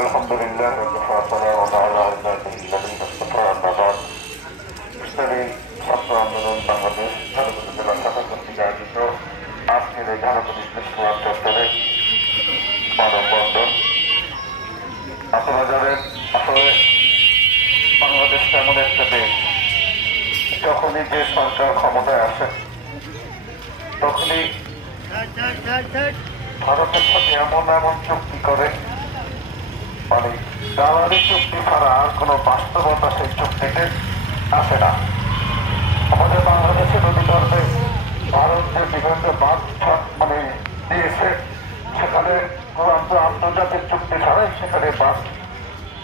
আলহামদুলিল্লাহ ইসলামী ছাত্র আন্দোলন বাংলাদেশ ঝালকাঠি জেলা শাখা কর্তৃক আয়োজিত আজকের এই ঝালকাঠি স্কুল চত্বরে মানববন্ধন। আপনারা জানেন, আসলে বাংলাদেশ এমন একটা দেশ, যখনই যে সরকার ক্ষমতায় আসে তখনই ভারতের সাথে এমন এমন চুক্তি করে, মানে দালালি চুক্তি ছাড়া আর কোনো বাস্তবতা সেই চুক্তিতে আসে না। আমাদের বাংলাদেশে নদী ধরতে ভারত যে বিভিন্ন বাঁধ মানে দিয়েছে, সেখানে আন্তর্জাতিক চুক্তি ছাড়াই সেখানে বাঁধ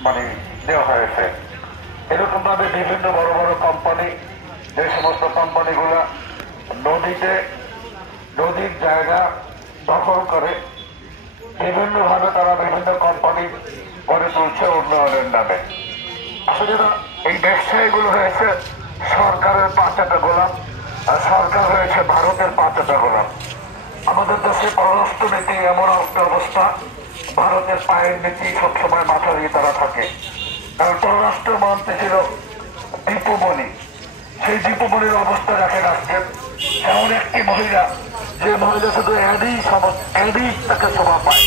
মানে দেওয়া হয়েছে। এরকম ভাবে বিভিন্ন বড় বড় কোম্পানি, যে সমস্ত কোম্পানিগুলা নদীর জায়গা দখল করে বিভিন্নভাবে তারা বিভিন্ন কোম্পানি গড়ে তুলছে উন্নয়নের নামে। আসলে এই ব্যবসায়ীগুলো হয়েছে সরকারের পাঁচাটা গোলাম, আর সরকার হয়েছে ভারতের পাঁচাটা গোলাম। আমাদের দেশে পররাষ্ট্র নীতি এমন একটা অবস্থা, ভারতের পায়ের নীতি সবসময় মাথা দিয়ে তারা থাকে। কারণ পররাষ্ট্র মন্ত্রী ছিল দীপুমণি, সেই দীপুমণির অবস্থা দেখেন আজকে এমন একটি মহিলা, যে মহিলা শুধু অ্যাডই তাকে শোভা পায়,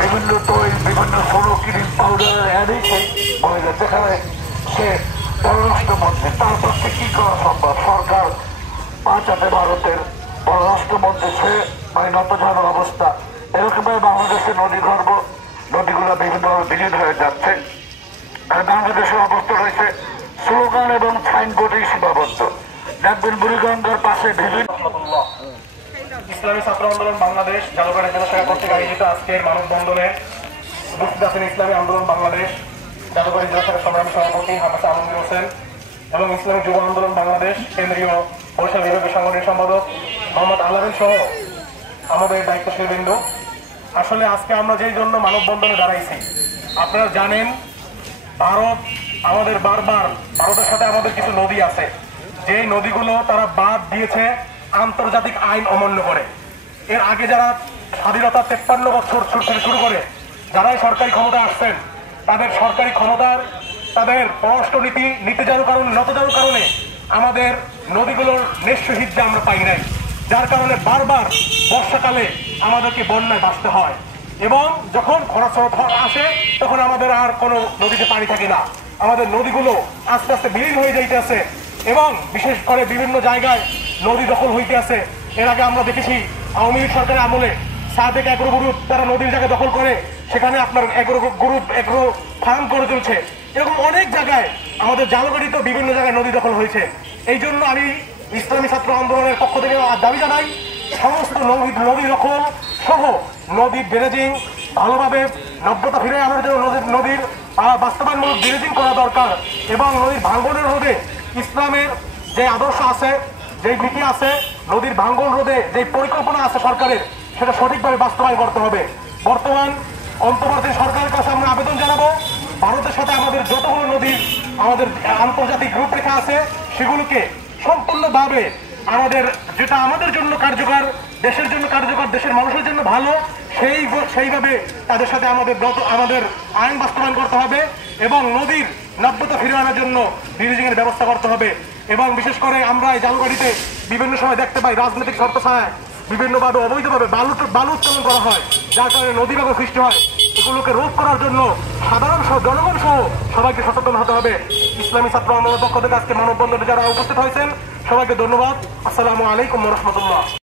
বিভিন্ন তৈল, বিভিন্ন সোলো, ক্রিম পাউডার অ্যাডই সেই মহিলা, যেখানে সে পররাষ্ট্রমন্ত্রী। তার পক্ষে কি করা সম্ভব? সরকার পাঁচাতে ভারতের পররাষ্ট্রমন্ত্রী, সে মানে নতজানোর অবস্থা। এরকমভাবে বাংলাদেশে নদীগুলো বিভিন্নভাবে বিলীন হয়ে যাচ্ছে। আর বাংলাদেশের অবস্থা রয়েছে স্লোগান এবং সাইনবোর্ডেই সীমাবদ্ধ। দেখবেন বুড়িগঙ্গার পাশে বিভিন্ন ইসলামী ছাত্র আন্দোলন বাংলাদেশ ঝালকাঠি জেলা শাখা কর্তৃক আয়োজিত আজকের মানববন্ধনে উপস্থিত আছেন ইসলামী আন্দোলন বাংলাদেশ ঝালকাঠি জেলা শাখার সংগ্রামী সভাপতি হাফেজ আলমগীর হোসেন এবং ইসলামী যুব আন্দোলন বাংলাদেশ কেন্দ্রীয় বরিশাল বিভাগীয় সাংগঠনিক সম্পাদক মোহাম্মদ আলামিন সহ আমাদের দায়িত্বশীল বৃন্দ। আসলে আজকে আমরা যেই জন্য মানববন্ধনে দাঁড়াইছি, আপনারা জানেন ভারত আমাদের ভারতের সাথে আমাদের কিছু নদী আছে, যে নদীগুলো তারা বাদ দিয়েছে আন্তর্জাতিক আইন অমান্য করে। এর আগে যারা স্বাধীনতা 53 বছর থেকে শুরু করে যারাই সরকারি ক্ষমতা আসছেন, তাদের সরকারি ক্ষমতার তাদের পররাষ্ট্রনীতি নতজানোর কারণে আমাদের নদীগুলোর নিঃসহিত আমরা পাই নাই, যার কারণে বারবার বর্ষাকালে আমাদেরকে বন্যায় বাঁচতে হয় এবং যখন খরা আসে তখন আমাদের আর কোনো নদীতে পানি থাকে না। আমাদের নদীগুলো আস্তে আস্তে বিলীন হয়ে যাইতেছে এবং বিশেষ করে বিভিন্ন জায়গায় নদী দখল হইতে আছে। এর আগে আমরা দেখেছি আওয়ামী লীগ সরকারের আমলে সাদেক এগ্রো গ্রুপ তারা নদীর জায়গা দখল করে সেখানে আপনার এগ্রো ফার্ম করে চলছে। এরকম অনেক জায়গায় আমাদের ঝালকাঠিতে বিভিন্ন জায়গায় নদী দখল হয়েছে। এই জন্য আমি ইসলামী ছাত্র আন্দোলনের পক্ষ থেকে দাবি জানাই, সমস্ত নদী দখল সহ নদীর ড্রেনেজিং ভালোভাবে নব্যতা ফিরে আনার জন্য নদীর বাস্তবায়নমূলক ড্রেনেজিং করা দরকার এবং নদীর ভাঙ্গনের রোধে ইসলামের যে আদর্শ আছে, যে নীতি আছে, নদীর ভাঙ্গন রোধে যে পরিকল্পনা আছে সরকারের, সেটা সঠিকভাবে বাস্তবায়ন করতে হবে। বর্তমান অন্তর্বর্তী সরকারের কাছে আমরা আবেদন জানাবো, ভারতের সাথে আমাদের যতগুলো নদীর আমাদের আন্তর্জাতিক রূপরেখা আছে সেগুলোকে সম্পূর্ণভাবে যেটা আমাদের জন্য কার্যকর, দেশের জন্য কার্যকর, দেশের মানুষের জন্য ভালো, সেইভাবে তাদের সাথে আমাদের আইন বাস্তবায়ন করতে হবে এবং নদীর নব্যতা ফিরে আনার জন্য ড্রেনেজিং এর ব্যবস্থা করতে হবে। এবং বিশেষ করে আমরা এই ঝালকাঠিতে বিভিন্ন সময় দেখতে পাই রাজনৈতিক শর্ত ছায় বিভিন্নভাবে অবৈধভাবে বালু উত্তোলন করা হয়, যার কারণে নদী ভাঙন সৃষ্টি হয়। এগুলোকে রোধ করার জন্য সাধারণ জনগণ সহ সবাইকে সচেতন হতে হবে। ইসলামী ছাত্র আন্দোলনের পক্ষ থেকে আজকে মানববন্ধনে যারা উপস্থিত হয়েছেন সবাইকে ধন্যবাদ। আসসালামু আলাইকুম ওয়া রাহমাতুল্লাহ।